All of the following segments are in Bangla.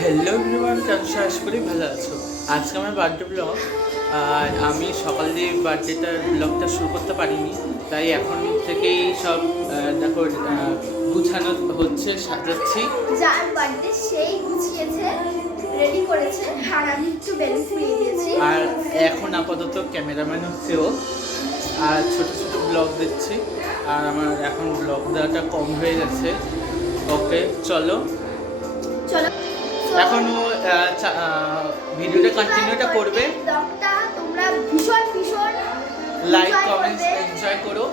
হ্যালো এভরিওয়ান, কেমন আশা করি ভালো আছো। আজকে আমার বার্থডে ব্লগ। আর আমি সকাল দিয়ে বার্থডেটার ব্লগটা শুরু করতে পারিনি, তাই এখন থেকেই সব দেখো গুছানো হচ্ছে, সাজাচ্ছি। যার বার্থডে সেই গুছিয়েছে, রেডি করেছে, আর আমি একটু বেলুন ফুলিয়ে দিয়েছি। আর এখন আপাতত ক্যামেরাম্যান হচ্ছে ও, আর ছোট ছোট ব্লগ দিচ্ছি। আর আমার এখন ব্লগ দেওয়াটা কম হয়ে গেছে। ওকে চলো চলো এখন ও ভিডিওটা কন্টিনিউটা করবে। ব্লগটা তোমরা ভীষণ ভীষণ লাইক কমেন্টস এনজয় করো,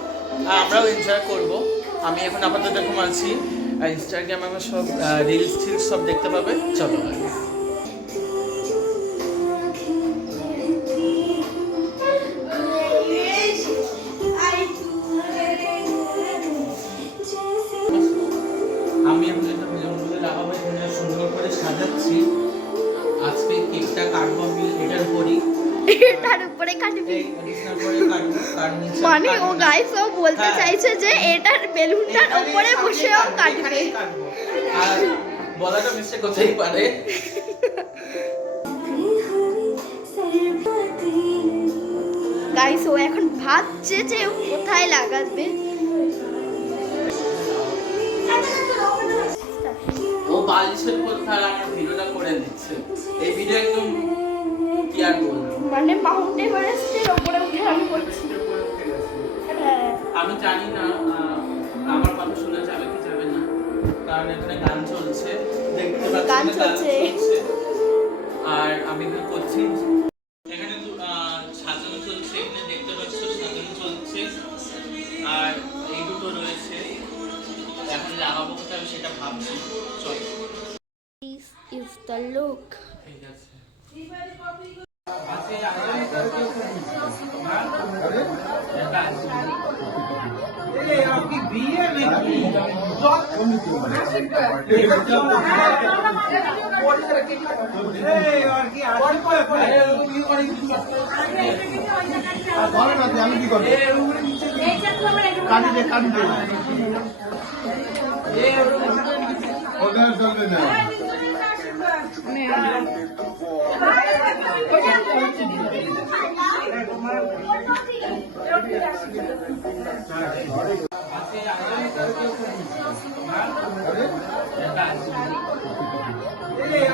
আমরাও এনজয় করব। আমি এখন আপাতত এরকম আছি, আর ইনস্টাগ্রামে আমার সব রিলস টিলস সব দেখতে পাবে। চলো আমি এখন একটা বেলুনগুলো লাগাবো, এখানে সুন্দর করে সাজাচ্ছি। আজকে কেকটা কাটবো আমি এটার উপরই, এটার উপরে কাটবি। মানে ও গাইস ও বলতে চাইছে যে এটার বেলুনটার উপরে বসেও কাটবে। আর বলাটা মিস্টেক হতেই পারে। গাইস ও এখন ভাবছে যে ও কোথায় লাগাবে। ও বালিশের কোথায় আমার ভিডিওটা করে দিচ্ছে। এই ভিডিও একদম কি আর বলবো, মানে মাউন্ট এভারেস্টের উপরে উঠে আমি করছি। আমি জানি না আমার কথা শুনে যাবে কি যাবে না, কারণ এখানে গান চলছে, দেখতে পাচ্ছি গান না, চলছে। আর আমি কি করছি এখানে সাজানো চলছে, এখানে দেখতে পাচ্ছ সাজানো চলছে। আর এই দুটো রয়েছে, এখন লাগাবো কোথায় আমি সেটা ভাবছি। চল This is the look. ঠিক আছে। आपकी बीए में আমি কি করবো কাটি দে ওদের চলবে না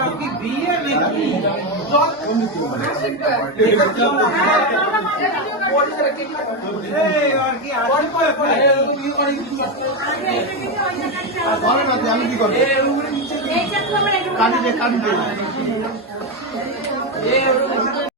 आपकी बीए में আমি কি করবো কাটি দে